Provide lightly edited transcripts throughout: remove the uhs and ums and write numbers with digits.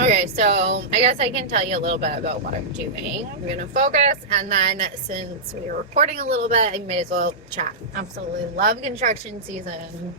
Okay, so I guess I can tell you a little bit about what I'm doing. I'm gonna focus, and then since we're recording a little bit, I may as well chat. Absolutely love construction season.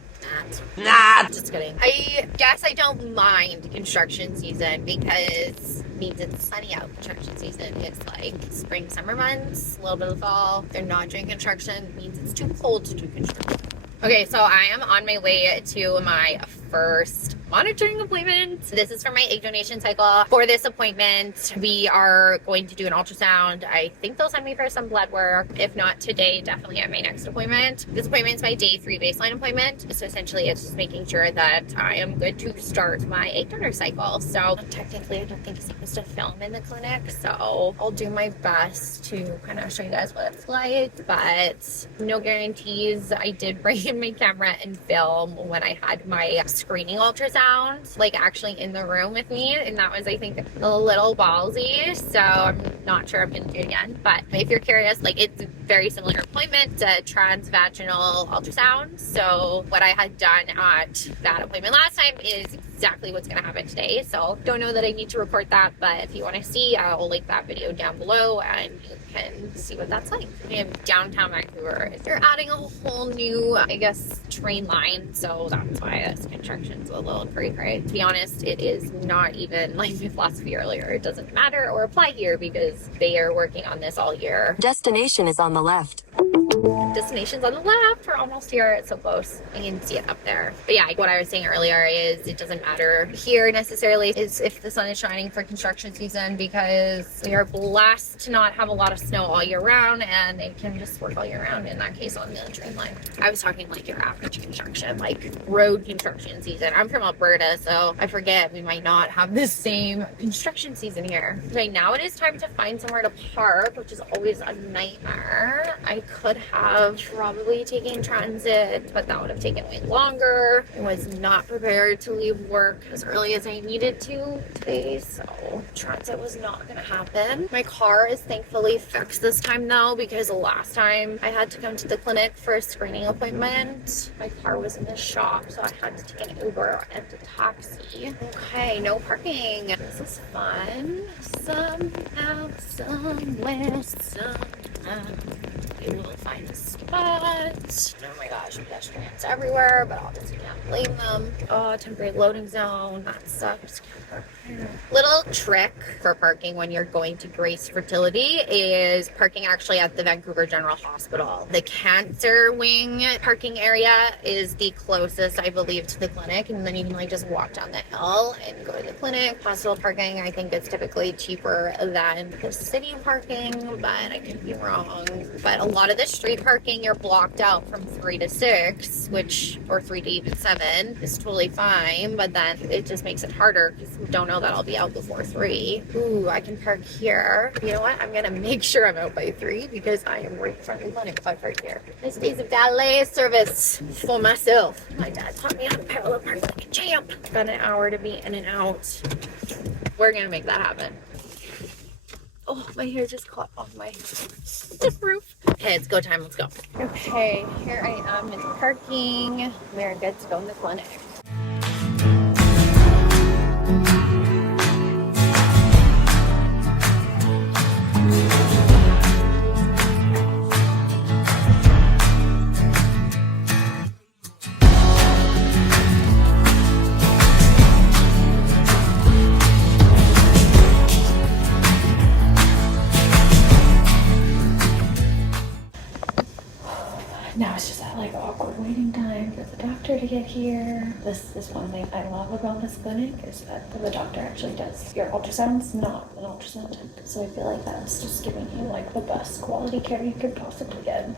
Nah, just kidding. I guess I don't mind construction season because it means it's sunny out. Construction season is like spring, summer months, a little bit of fall. They're not doing construction. It means it's too cold to do construction. Okay, so I am on my way to my first monitoring appointment. This is for my egg donation cycle. For this appointment, we are going to do an ultrasound. I think they'll send me for some blood work. If not today, definitely at my next appointment. This appointment is my day 3 baseline appointment. So essentially it's just making sure that I am good to start my egg donor cycle. So technically I don't think it's supposed to film in the clinic. So I'll do my best to kind of show you guys what it's like, but no guarantees. I did bring in my camera and film when I had my screening ultrasound, like actually in the room with me, and that was, I think, a little ballsy, so I'm not sure I'm gonna do it again. But if you're curious, like, it's a very similar appointment to transvaginal ultrasound. So what I had done at that appointment last time is exactly what's going to happen today. So don't know that I need to record that, but if you want to see, I'll link that video down below and you can see what that's like. In downtown Vancouver, they're adding a whole new, I guess, train line, so that's why this construction's a little cray-cray. To be honest, it is not even like my philosophy earlier. It doesn't matter or apply here because they are working on this all year. Destination is on the left. Destination's on the left. We're almost here. It's so close. I can see it up there. But yeah, what I was saying earlier is it doesn't matter here necessarily is if the sun is shining for construction season, because we are blessed to not have a lot of snow all year round, and it can just work all year round in that case on the train line. I was talking like your average construction, like road construction season. I'm from Alberta, so I forget we might not have the same construction season here. Right now it is time to find somewhere to park, which is always a nightmare. I could have probably taken transit, but that would have taken way longer. I was not prepared to leave work as early as I needed to today, so transit was not gonna happen. My car is thankfully fixed this time though, because the last time I had to come to the clinic for a screening appointment, my car was in the shop, so I had to take an Uber and a taxi. Okay, no parking. This is fun. Somehow, somewhere, somehow, we will find a spot. Oh my gosh, pedestrians everywhere, but obviously can't blame them. Oh, temporary loading zone. That sucks. Little trick for parking when you're going to Grace Fertility is parking actually at the Vancouver General Hospital. The cancer wing parking area is the closest, I believe, to the clinic, and then you can like just walk down the hill and go to the clinic. Hospital parking, I think, is typically cheaper than the city parking, but I could be wrong. But a lot of the street parking, you're blocked out from 3 to 6, or 3 to even 7 is totally fine, but then it just makes it harder because we don't know that I'll be out before 3. Ooh, I can park here. You know what? I'm gonna make sure I'm out by 3 because I am right in front of the clinic if I park here. Nice days of valet service for myself. My dad taught me how to parallel park like a champ. Got an hour to be in and out. We're gonna make that happen. Oh, my hair just caught on my roof. Okay, it's go time. Let's go. Okay, here I am in parking. We're good to go in the clinic. Now it's just that like awkward waiting time for the doctor to get here. This is one thing I love about this clinic is that the doctor actually does your ultrasounds, not an ultrasound tech. So I feel like that's just giving you like the best quality care you could possibly get.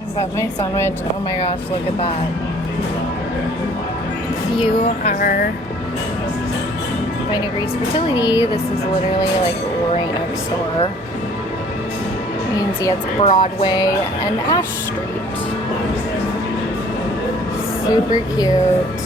About my sandwich, oh my gosh, look at that. If you are going to Grace Fertility, this is literally like right next door. You can see it's Broadway and Ash Street. Super cute.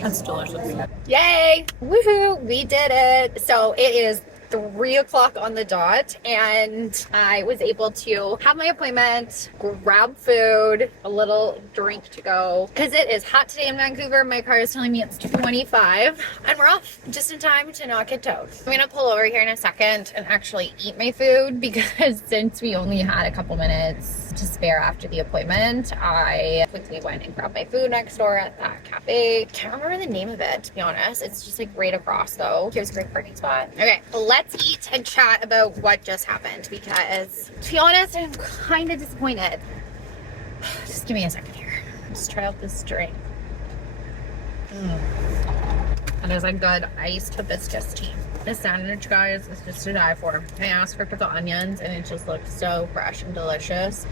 That's delicious. Yay! Woohoo! We did it. So it is 3 o'clock on the dot, and I was able to have my appointment, grab food, a little drink to go, because it is hot today in Vancouver. My car is telling me it's 25, and we're off just in time to not get towed. I'm gonna pull over here in a second and actually eat my food, because since we only had a couple minutes to spare after the appointment, I quickly went and grabbed my food next door at that cafe. Can't remember the name of it, to be honest. It's just like right across though. Here's a great parking spot. Okay, let's eat and chat about what just happened, because to be honest, I'm kind of disappointed. Just give me a second here. Let's try out this drink. And there's a good iced hibiscus tea. This sandwich, guys, is just to die for. I asked for pickled onions and it just looks so fresh and delicious.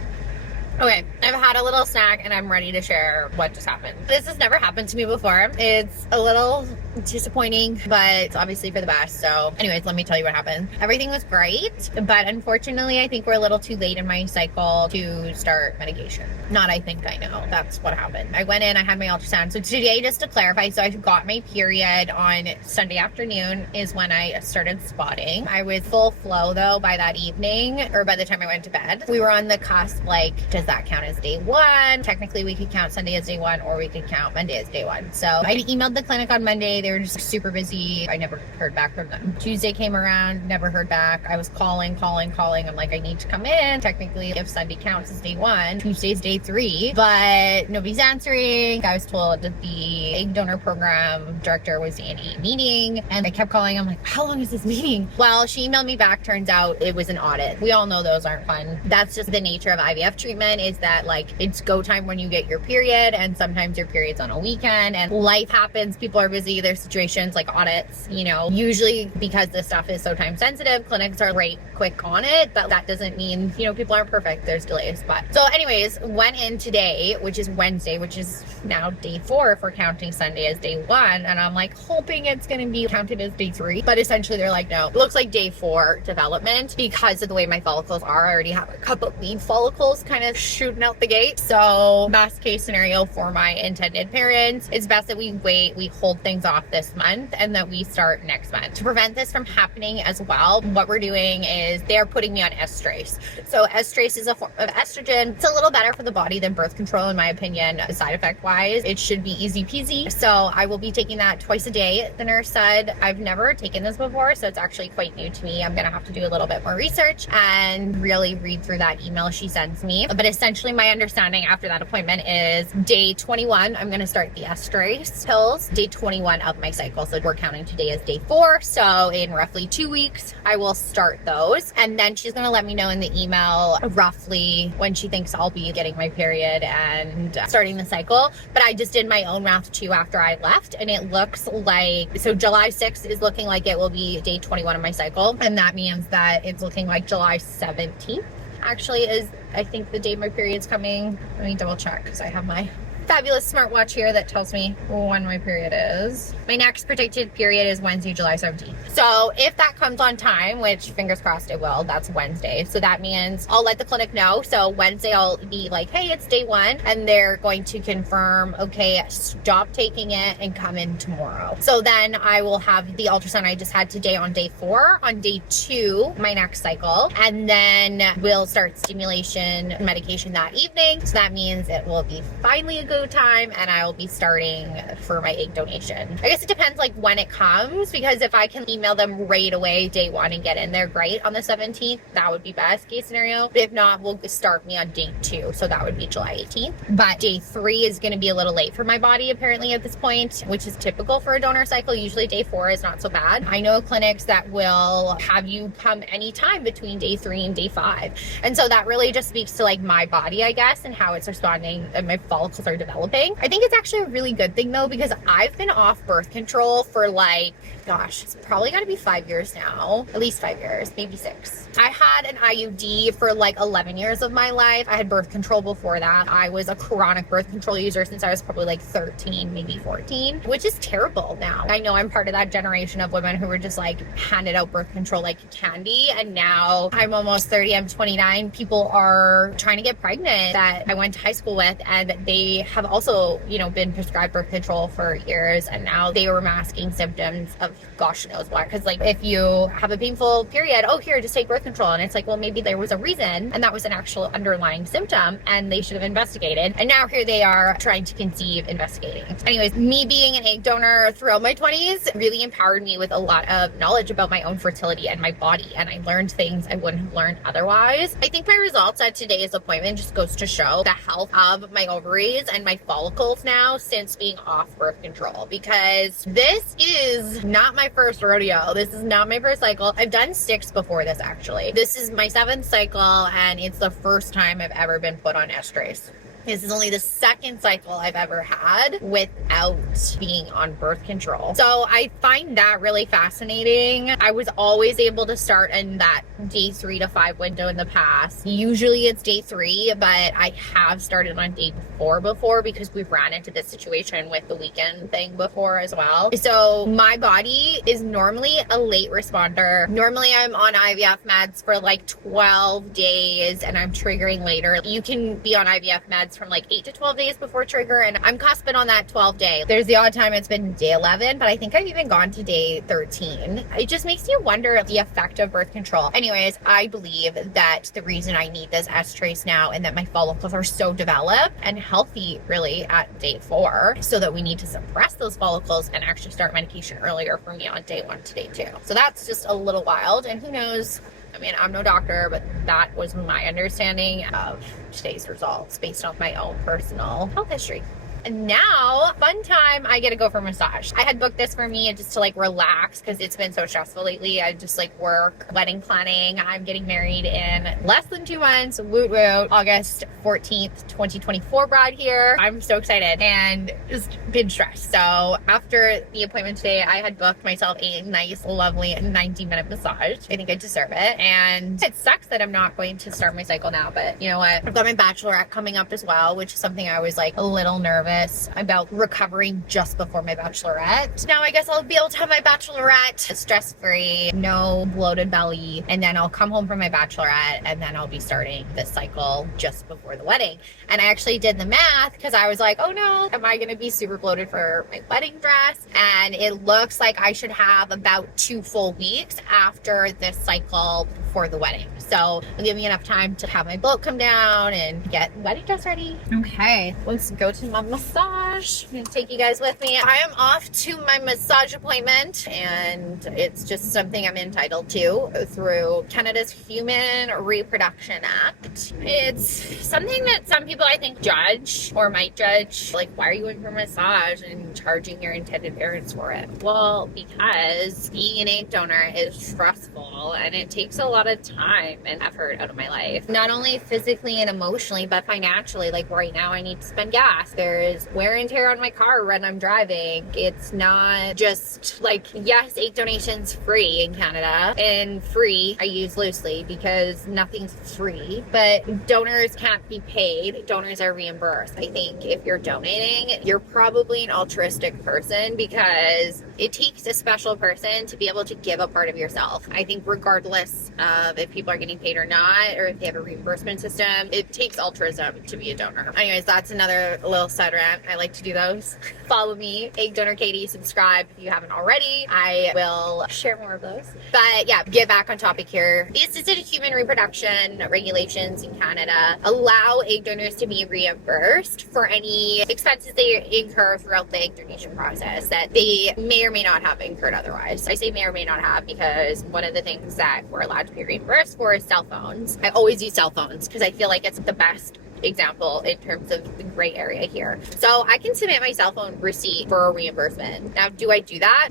Okay, I've had a little snack and I'm ready to share what just happened. This has never happened to me before. It's a little disappointing, but it's obviously for the best. So anyways, let me tell you what happened. Everything was great, but unfortunately, I think we're a little too late in my cycle to start medication. Not I think, I know. That's what happened. I went in, I had my ultrasound. So today, just to clarify, so I got my period on Sunday afternoon is when I started spotting. I was full flow though by that evening, or by the time I went to bed. We were on the cusp, like, does that count as day one? Technically, we could count Sunday as day one, or we could count Monday as day one. So I emailed the clinic on Monday. They were just super busy. I never heard back from them. Tuesday came around, never heard back. I was calling. I'm like, I need to come in. Technically, if Sunday counts as day one, Tuesday's day 3, but nobody's answering. I was told that the egg donor program director was in a meeting, and I kept calling. I'm like, how long is this meeting? Well, she emailed me back. Turns out it was an audit. We all know those aren't fun. That's just the nature of IVF treatment, is that like it's go time when you get your period, and sometimes your period's on a weekend, and life happens. People are busy. There's situations like audits, you know, usually because this stuff is so time sensitive, clinics are right quick on it, but that doesn't mean, you know, people aren't perfect. There's delays. But so anyways, went in today, which is Wednesday, which is now day 4 if we're counting Sunday as day 1, and I'm like hoping it's going to be counted as day 3, but essentially they're like, no, it looks like day 4 development because of the way my follicles are. I already have a couple of lean follicles kind of shooting out the gate. So best case scenario for my intended parents, it's best that we wait, we hold things off this month, and that we start next month. To prevent this from happening as well, what we're doing is they're putting me on estrase. So estrase is a form of estrogen. It's a little better for the body than birth control, in my opinion, side effect wise. It should be easy peasy. So I will be taking that twice a day, the nurse said. I've never taken this before, so it's actually quite new to me. I'm gonna have to do a little bit more research and really read through that email she sends me. But essentially my understanding after that appointment is day 21, I'm gonna start the estrase pills, day 21 of my cycle. So we're counting today as day 4. So in roughly 2 weeks, I will start those. And then she's gonna let me know in the email roughly when she thinks I'll be getting my period and starting the cycle. But I just did my own math too after I left, and it looks like, so July 6th is looking like it will be day 21 of my cycle. And that means that it's looking like July 17th actually is, I think, the day my period's coming. Let me double check because I have my fabulous smartwatch here that tells me when my period is. My next predicted period is Wednesday, July 17th. So if that comes on time, which fingers crossed it will, that's Wednesday. So that means I'll let the clinic know. So Wednesday I'll be like, hey, it's day 1. And they're going to confirm, okay, stop taking it and come in tomorrow. So then I will have the ultrasound I just had today on day 4. On day 2, my next cycle. And then we'll start stimulation medication that evening. So that means it will be finally a good time, and I will be starting for my egg donation. I guess it depends like when it comes, because if I can email them right away day 1 and get in there great on the 17th, that would be best case scenario. But if not, we'll start me on day 2, so that would be July 18th. But day 3 is going to be a little late for my body apparently at this point, which is typical for a donor cycle. Usually day 4 is not so bad. I know clinics that will have you come anytime between day 3 and day 5, and so that really just speaks to like my body, I guess, and how it's responding, and my follicles are developing. I think it's actually a really good thing though, because I've been off birth control for like, gosh, it's probably got to be 5 years now, at least 5 years, maybe 6. I had an IUD for like 11 years of my life. I had birth control before that. I was a chronic birth control user since I was probably like 13, maybe 14, which is terrible now. I know I'm part of that generation of women who were just like handed out birth control like candy, and now I'm almost 30, I'm 29. People are trying to get pregnant that I went to high school with, and they have also, been prescribed birth control for years, and now they were masking symptoms of gosh knows what. Because like if you have a painful period, oh here, just take birth control, and it's like, well, maybe there was a reason, and that was an actual underlying symptom, and they should have investigated. And now here they are trying to conceive, investigating. Anyways, me being an egg donor throughout my 20s really empowered me with a lot of knowledge about my own fertility and my body, and I learned things I wouldn't have learned otherwise. I think my results at today's appointment just goes to show the health of my ovaries and my follicles now since being off birth control, because this is not my first rodeo. This is not my first cycle. I've done 6 before this actually. This is my 7th cycle, and it's the first time I've ever been put on estrase. This is only the 2nd cycle I've ever had without being on birth control. So I find that really fascinating. I was always able to start in that day 3 to 5 window in the past. Usually it's day 3, but I have started on day 4 before because we've ran into this situation with the weekend thing before as well. So my body is normally a late responder. Normally I'm on IVF meds for like 12 days and I'm triggering later. You can be on IVF meds from like 8 to 12 days before trigger, and I'm cusping on that 12 day. There's the odd time it's been day 11, but I think I've even gone to day 13. It just makes you wonder the effect of birth control. Anyways, I believe that the reason I need this estrase now and that my follicles are so developed and healthy really at day 4, so that we need to suppress those follicles and actually start medication earlier for me on day 1 to day 2. So that's just a little wild, and who knows? I mean, I'm no doctor, but that was my understanding of today's results based on my own personal health history. And now, fun time, I get to go for a massage. I had booked this for me just to like relax because it's been so stressful lately. I just like work, wedding planning. I'm getting married in less than 2 months. Woot woot. August 14th, 2024 bride here. I'm so excited and just been stressed. So after the appointment today, I had booked myself a nice, lovely 90-minute massage. I think I deserve it. And it sucks that I'm not going to start my cycle now, but you know what? I've got my bachelorette coming up as well, which is something I was like a little nervous about recovering just before my bachelorette. Now I guess I'll be able to have my bachelorette stress-free, no bloated belly, and then I'll come home from my bachelorette and then I'll be starting this cycle just before the wedding. And I actually did the math because I was like, oh no, am I gonna be super bloated for my wedding dress? And it looks like I should have about 2 full weeks after this cycle for the wedding. So it'll give me enough time to have my bloat come down and get wedding dress ready. Okay, let's go to my massage. I'm gonna take you guys with me. I am off to my massage appointment, and it's just something I'm entitled to through Canada's Human Reproduction Act. It's something that some people I think judge or might judge, like, why are you going for a massage and charging your intended parents for it? Well, because being an egg donor is stressful and it takes a lot of time and effort out of my life, not only physically and emotionally but financially. Like right now I need to spend gas. There's wear and tear on my car when I'm driving. It's not just like, yes, egg donation's free in Canada, and free I use loosely because nothing's free, but donors can't be paid. Donors are reimbursed. I think if you're donating, you're probably an altruistic person because it takes a special person to be able to give a part of yourself. I think regardless of if people are getting paid or not, or if they have a reimbursement system, it takes altruism to be a donor. Anyways, that's another little side rant. I like to do those. Follow me, Egg Donor Katie. Subscribe if you haven't already. I will share more of those. But yeah, get back on topic here. The assisted human reproduction regulations in Canada allow egg donors to be reimbursed for any expenses they incur throughout the egg donation process that they may or may not have incurred otherwise. I say may or may not have because one of the things that we're allowed to be reimbursed for is cell phones. I always use cell phones because I feel like it's the best example in terms of the gray area here. So I can submit my cell phone receipt for a reimbursement. Now, do I do that?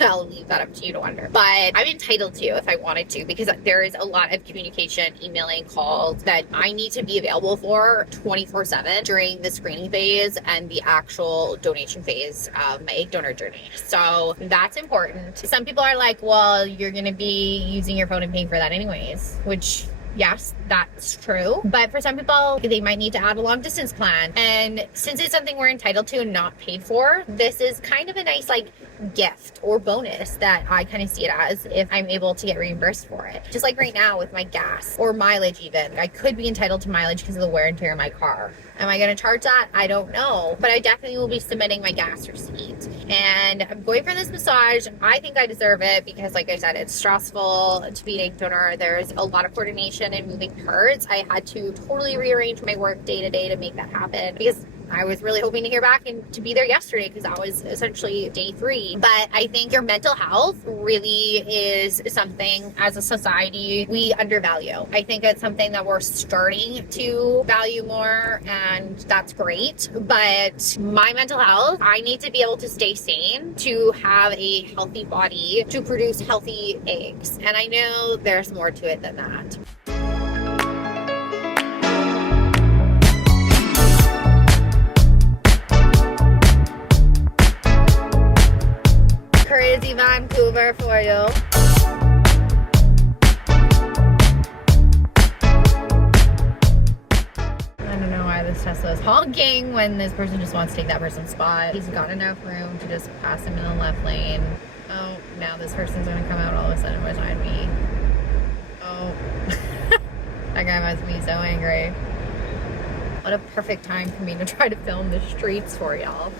I'll leave that up to you to wonder. But I'm entitled to if I wanted to, because there is a lot of communication, emailing, calls that I need to be available for 24/7 during the screening phase and the actual donation phase of my egg donor journey. So that's important. Some people are like, well, you're going to be using your phone and paying for that anyways, which Yes, that's true. But for some people, they might need to add a long distance plan. And since it's something we're entitled to and not paid for, this is kind of a nice like gift or bonus that I kind of see it as if I'm able to get reimbursed for it. Just like right now with my gas or mileage even. I could be entitled to mileage because of the wear and tear in my car. Am I going to charge that? I don't know. But I definitely will be submitting my gas receipt. And I'm going for this massage. I think I deserve it because, like I said, it's stressful to be an egg donor. There's a lot of coordination and moving parts. I had to totally rearrange my work day to day to make that happen because I was really hoping to hear back and to be there yesterday because that was essentially day 3. But I think your mental health really is something as a society we undervalue. I think it's something that we're starting to value more, and that's great. But my mental health, I need to be able to stay sane, to have a healthy body, to produce healthy eggs. And I know there's more to it than that. Crazy Vancouver for you. I don't know why this Tesla is honking when this person just wants to take that person's spot. He's got enough room to just pass him in the left lane. Oh, now this person's gonna come out all of a sudden behind me. Oh, that guy must be so angry. What a perfect time for me to try to film the streets for y'all.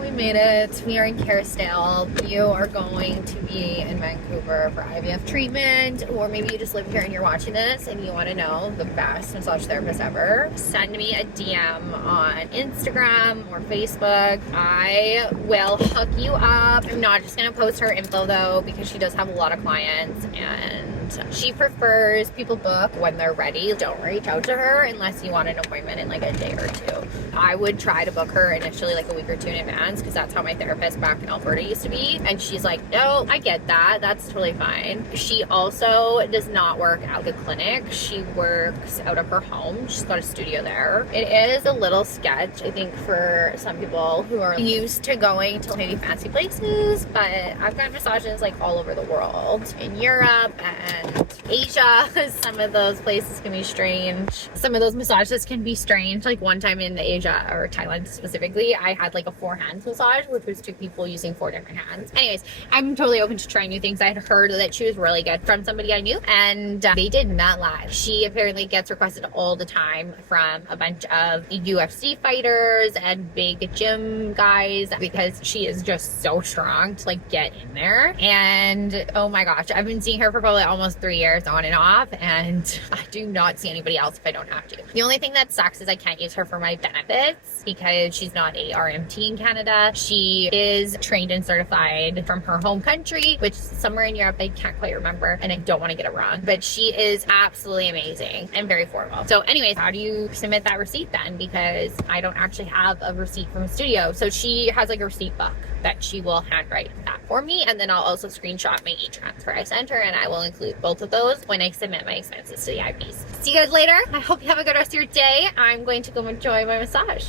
We made it. We are in Carrisdale. You are going to be in Vancouver for IVF treatment, or maybe you just live here and you're watching this and you want to know the best massage therapist ever. Send me a DM on Instagram or Facebook. I will hook you up. I'm not just going to post her info though, because she does have a lot of clients and she prefers people book when they're ready. Don't reach out to her unless you want an appointment in like a day or 2. I would try to book her initially like a week or 2 in advance because that's how my therapist back in Alberta used to be. And she's like, no, I get that. That's totally fine. She also does not work out of the clinic. She works out of her home. She's got a studio there. It is a little sketch, I think, for some people who are used to going to maybe fancy places, but I've got massages like all over the world, in Europe and Asia. Some of those places can be strange. Some of those massages can be strange. Like one time in Asia or Thailand specifically, I had like a 4-hand massage, which was 2 people using 4 different hands. Anyways, I'm totally open to trying new things. I had heard that she was really good from somebody I knew, and they did not lie. She apparently gets requested all the time from a bunch of UFC fighters and big gym guys because she is just so strong to like get in there. And oh my gosh, I've been seeing her for probably almost 3 years on and off, and I do not see anybody else if I don't have to. The only thing that sucks is I can't use her for my benefits because she's not a RMT in Canada. She is trained and certified from her home country, which is somewhere in Europe, I can't quite remember, and I don't want to get it wrong, but she is absolutely amazing and very affordable. So anyways, how do you submit that receipt then? Because I don't actually have a receipt from a studio. So she has like a receipt book that she will handwrite that for me, and then I'll also screenshot my e-transfer I sent her, and I will include both of those when I submit my expenses to the IPs. See you guys later. I hope you have a good rest of your day. I'm going to go enjoy my massage.